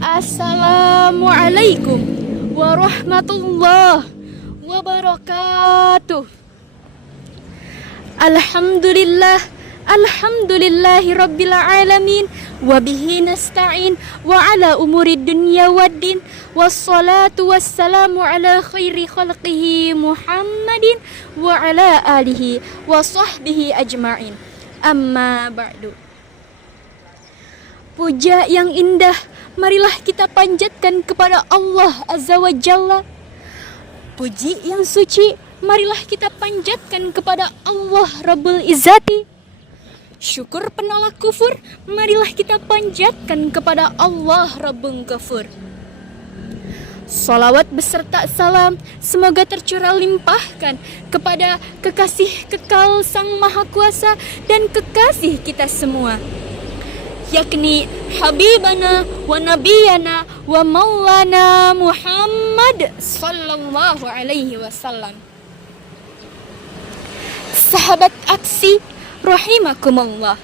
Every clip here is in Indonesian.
Assalamualaikum warahmatullahi wabarakatuh. Alhamdulillahi rabbil alamin. Wabihi nasta'in wa ala umurid dunya waddin. Wassalatu wassalamu ala khairi khalqihi Muhammadin wa ala alihi wa sahbihi ajma'in. Amma ba'du. Puja yang indah marilah kita panjatkan kepada Allah Azza wa Jalla. Puji yang suci marilah kita panjatkan kepada Allah Rabbul Izzati. Syukur penolak kufur marilah kita panjatkan kepada Allah Rabbul Ghafur. Salawat beserta salam semoga tercurah limpahkan kepada kekasih kekal Sang Maha Kuasa dan kekasih kita semua, yakni Habibana wa Nabiyana wa Maulana Muhammad sallallahu alaihi wasallam. Sahabat aksi rahimakumullah,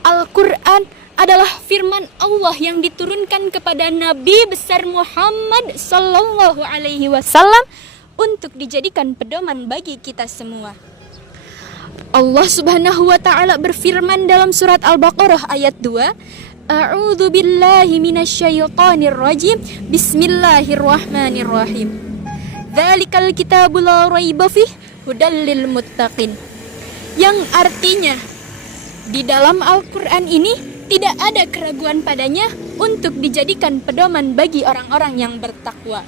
Al-Quran adalah firman Allah yang diturunkan kepada Nabi besar Muhammad sallallahu alaihi wasallam untuk dijadikan pedoman bagi kita semua. Allah Subhanahu wa taala berfirman dalam surat Al-Baqarah ayat 2, A'udzu billahi minasyaitonir rajim. Bismillahirrahmanirrahim. Dzalikal kitabu la raiba fih hudal lil muttaqin. Yang artinya di dalam Al-Quran ini tidak ada keraguan padanya untuk dijadikan pedoman bagi orang-orang yang bertakwa.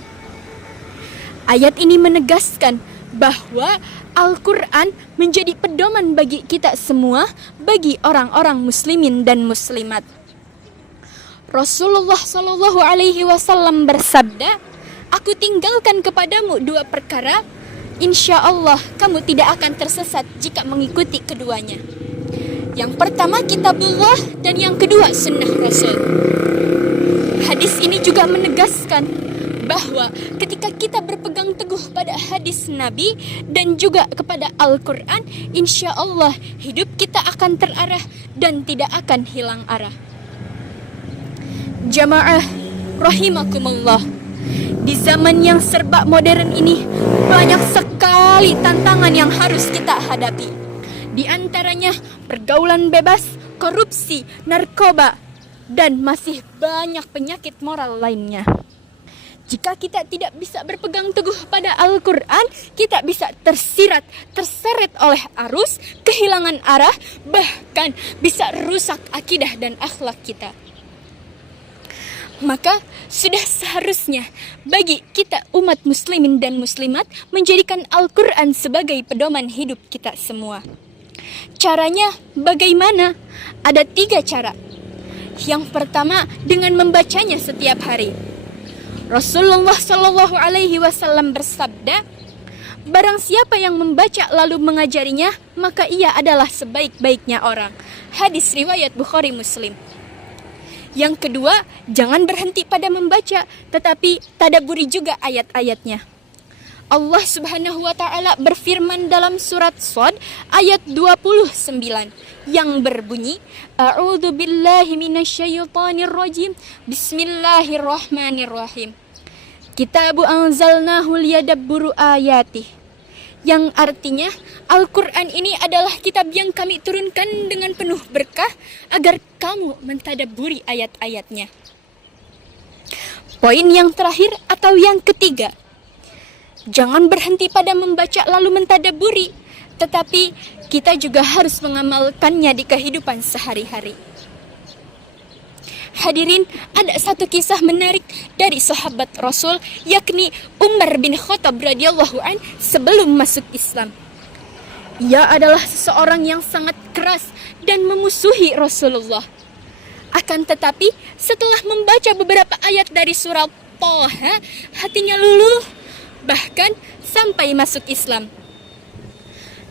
Ayat ini menegaskan bahwa Al-Quran menjadi pedoman bagi kita semua, bagi orang-orang muslimin dan muslimat. Rasulullah Shallallahu Alaihi Wasallam bersabda, "Aku tinggalkan kepadamu dua perkara, insya Allah kamu tidak akan tersesat jika mengikuti keduanya. Yang pertama kitabullah dan yang kedua sunnah Rasul." Hadis ini juga menegaskan bahwa ketika kita berpegang teguh pada hadis Nabi dan juga kepada Al-Quran, insya Allah hidup kita akan terarah dan tidak akan hilang arah. Jamaah rahimakumullah, di zaman yang serba modern ini banyak sekali tantangan yang harus kita hadapi. Di antaranya pergaulan bebas, korupsi, narkoba, dan masih banyak penyakit moral lainnya. Jika kita tidak bisa berpegang teguh pada Al-Quran, kita bisa terseret oleh arus, kehilangan arah, bahkan bisa rusak akidah dan akhlak kita. Maka sudah seharusnya bagi kita umat muslimin dan muslimat menjadikan Al-Quran sebagai pedoman hidup kita semua. Caranya bagaimana? Ada 3 cara. Yang pertama dengan membacanya setiap hari. Rasulullah Shallallahu Alaihi Wasallam bersabda, "Barang siapa yang membaca lalu mengajarinya, maka ia adalah sebaik-baiknya orang." Hadis riwayat Bukhari Muslim. Yang kedua, jangan berhenti pada membaca, tetapi tadabburi juga ayat-ayatnya. Allah Subhanahu wa taala berfirman dalam surat Shad ayat 29 yang berbunyi, A'udzu billahi minasyaitonir rajim. Bismillahirrahmanirrahim. Kitabu anzalnahu liyadabburu ayatih. Yang artinya Al-Quran ini adalah kitab yang kami turunkan dengan penuh berkah agar kamu mentadabburi ayat-ayatnya. Poin yang terakhir atau yang ketiga, jangan berhenti pada membaca lalu mentadabburi, tetapi kita juga harus mengamalkannya di kehidupan sehari-hari. Hadirin, ada satu kisah menarik dari sahabat Rasul, yakni Umar bin Khattab radhiyallahu an sebelum masuk Islam. Ia adalah seseorang yang sangat keras dan memusuhi Rasulullah. Akan tetapi setelah membaca beberapa ayat dari surah Thaha, hatinya luluh, bahkan sampai masuk Islam.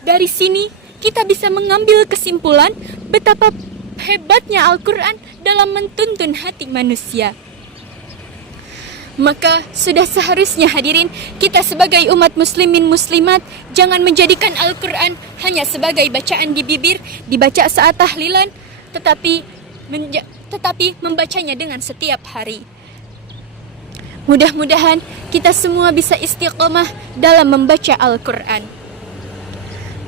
Dari sini kita bisa mengambil kesimpulan betapa hebatnya Al-Quran dalam mentuntun hati manusia. Maka sudah seharusnya hadirin, kita sebagai umat muslimin muslimat jangan menjadikan Al-Quran hanya sebagai bacaan di bibir, dibaca saat tahlilan, tetapi tetapi membacanya dengan setiap hari. Mudah-mudahan kita semua bisa istiqomah dalam membaca Al-Quran.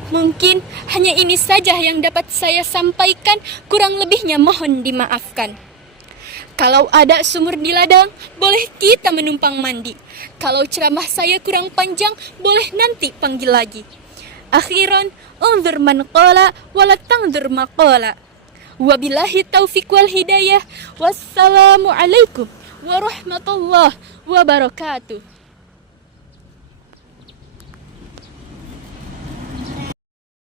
Mungkin hanya ini saja yang dapat saya sampaikan, kurang lebihnya mohon dimaafkan. Kalau ada sumur di ladang, boleh kita menumpang mandi. Kalau ceramah saya kurang panjang, boleh nanti panggil lagi. Akhiran, unzur man qala wala tangzur maqala. Wabillahi taufiq wal hidayah. Wassalamualaikum warahmatullahi wabarakatuh.